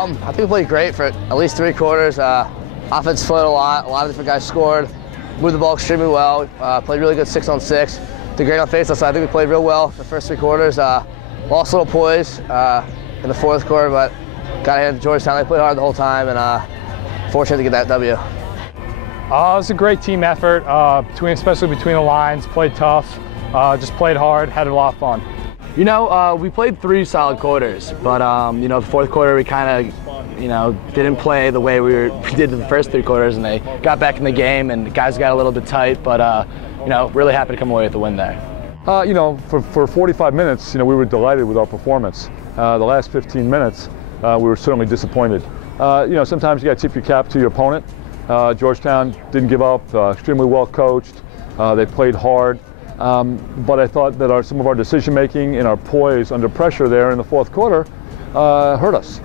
I think we played great for at least 3 quarters. Offense flowed a lot of different guys scored, moved the ball extremely well, played really good 6-on-6. Did great on faceoff, so I think we played real well the first 3 quarters. Lost a little poise in the 4th quarter, but got ahead of Georgetown. They played hard the whole time, and fortunate to get that W. It was a great team effort, especially between the lines. Played tough, just played hard, had a lot of fun. You know, we played 3 solid quarters, but you know, the 4th quarter we kind of, you know, didn't play the way we did the first 3 quarters, and they got back in the game, and the guys got a little bit tight, but you know, really happy to come away with the win there. You know, for 45 minutes, you know, we were delighted with our performance. The last 15 minutes, we were certainly disappointed. You know, sometimes you got to tip your cap to your opponent. Georgetown didn't give up, extremely well coached. They played hard. But I thought that some of our decision making and our poise under pressure there in the 4th quarter hurt us.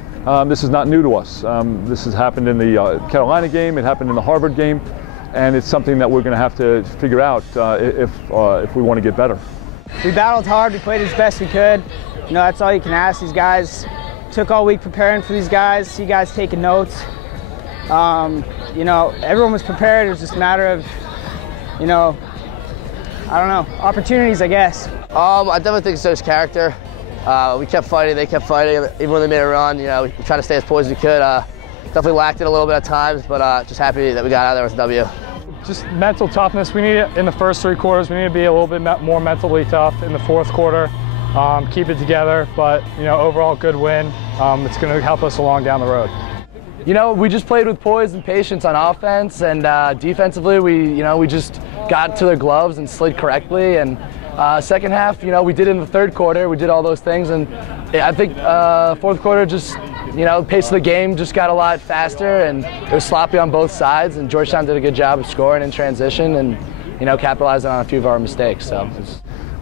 This is not new to us. This has happened in the Carolina game, it happened in the Harvard game, and it's something that we're going to have to figure out if we want to get better. We battled hard, we played as best we could. You know, that's all you can ask. These guys took all week preparing for these guys, see guys taking notes. You know, everyone was prepared. It was just a matter of, you know, I don't know, opportunities, I guess. I definitely think it shows character. We kept fighting, they kept fighting, even when they made a run. You know, we tried to stay as poised as we could. Definitely lacked it a little bit at times, but just happy that we got out of there with a W. Just mental toughness. We need it in the first 3 quarters. We need to be a little bit more mentally tough in the 4th quarter. Keep it together, but you know, overall good win. It's going to help us along down the road. You know, we just played with poise and patience on offense, and defensively, we just got to their gloves and slid correctly. And second half, you know, we did it in the 3rd quarter. We did all those things, and I think 4th quarter just, you know, the pace of the game just got a lot faster, and it was sloppy on both sides. And Georgetown did a good job of scoring in transition, and you know, capitalizing on a few of our mistakes. So.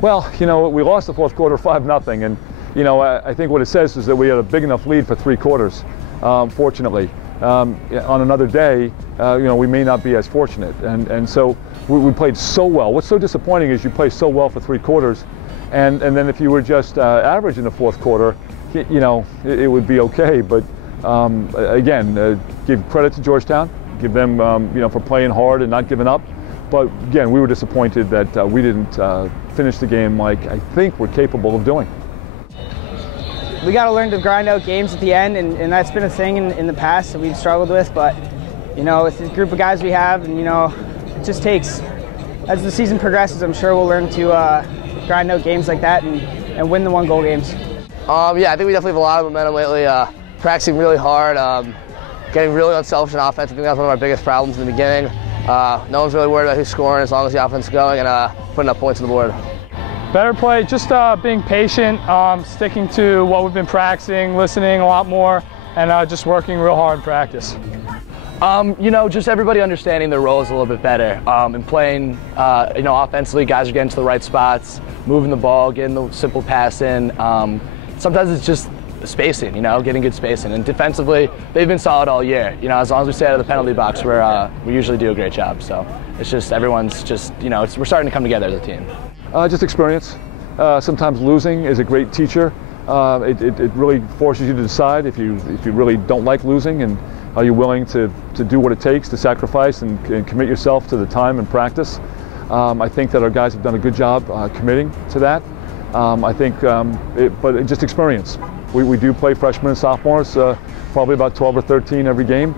Well, you know, we lost the 4th quarter 5-0, and you know, I think what it says is that we had a big enough lead for 3 quarters. Fortunately, on another day, you know, we may not be as fortunate, and so we played so well. What's so disappointing is you play so well for 3 quarters, and then if you were just average in the 4th quarter, you know, it would be okay. But again, give credit to Georgetown, give them you know, for playing hard and not giving up. But again, we were disappointed that we didn't finish the game like I think we're capable of doing. We got to learn to grind out games at the end, and that's been a thing in the past that we've struggled with. But you know, with the group of guys we have, and you know, it just takes, as the season progresses, I'm sure we'll learn to grind out games like that and win the 1-goal games. Yeah, I think we definitely have a lot of momentum lately. Practicing really hard, getting really unselfish in offense. I think that's one of our biggest problems in the beginning. No one's really worried about who's scoring as long as the offense is going and putting up points on the board. Better play, just being patient, sticking to what we've been practicing, listening a lot more, and just working real hard in practice. You know, just everybody understanding their roles a little bit better, and playing, you know, offensively, guys are getting to the right spots, moving the ball, getting the simple pass in. Sometimes it's just spacing, you know, getting good spacing. And defensively, they've been solid all year. You know, as long as we stay out of the penalty box, we usually do a great job. So it's just, everyone's just, you know, we're starting to come together as a team. Just experience. Sometimes losing is a great teacher. It really forces you to decide if you really don't like losing, and are you willing to do what it takes to sacrifice and commit yourself to the time and practice. I think that our guys have done a good job committing to that. I think, but just experience. We do play freshmen and sophomores, probably about 12 or 13 every game.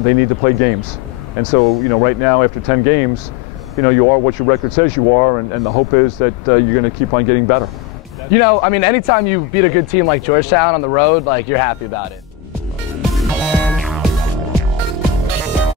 They need to play games. And so, you know, right now after 10 games, you know, you are what your record says you are, and the hope is that you're going to keep on getting better. You know, I mean, anytime you beat a good team like Georgetown on the road, like, you're happy about it.